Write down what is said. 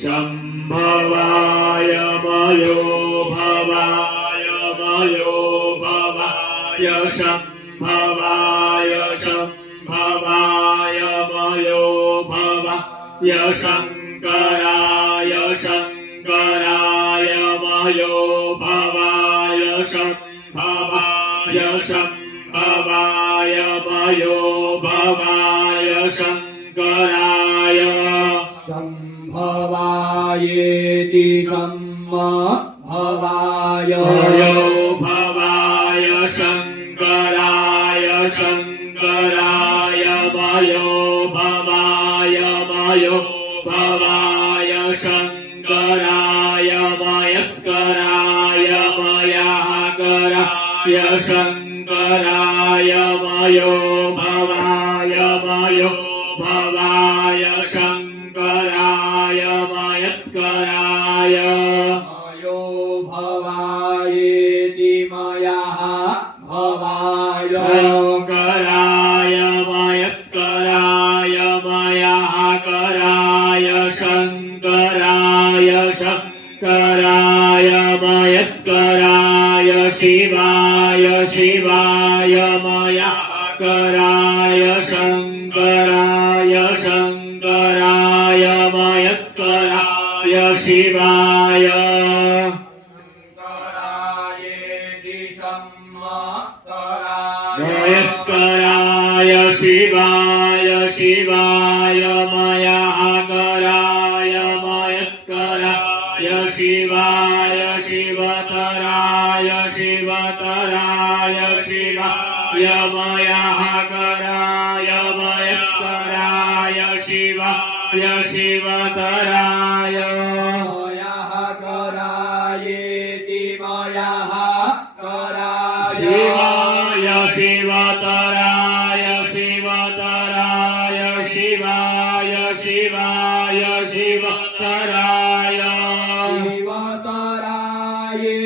शम्भवाय मयो भवाय मयो भवाय शम्भवाय शम्भवाय मयो भवाय शङ्कराय शङ्कराय मयो भवाय शम्भवाय शम्भवाय मयो भवाय शङ्कराय शम्भवायेति शम्भवाय मयो भवाय शङ्कराय शङ्कराय मयो भवाय शङ्कराय मयस्कराय मयाकराय शङ्कराय मयो भवाय शङ्कराय मयस्कराय मयो भवायेति मयः भवाय शङ्कराय मयस्कराय मयाकराय शङ्कराय शङ्कराय मयस्कराय शिवाय शिवाय मयाकराय शङ्कराय शङ्कराय मयस्कराय शिवाय शङ्करायेति शम्भकराय मयस्कराय शिवाय शिवाय मयाकराय मयस्कराय शिवाय शिवतराय शिवतराय शिवाय मयाकराय मयस्कराय शिवाय शिवतराय मयः करायेति मयः कराय शिवाय शिवतराय शिवतराय शिवाय शिवाय शिवतराय शिवतराये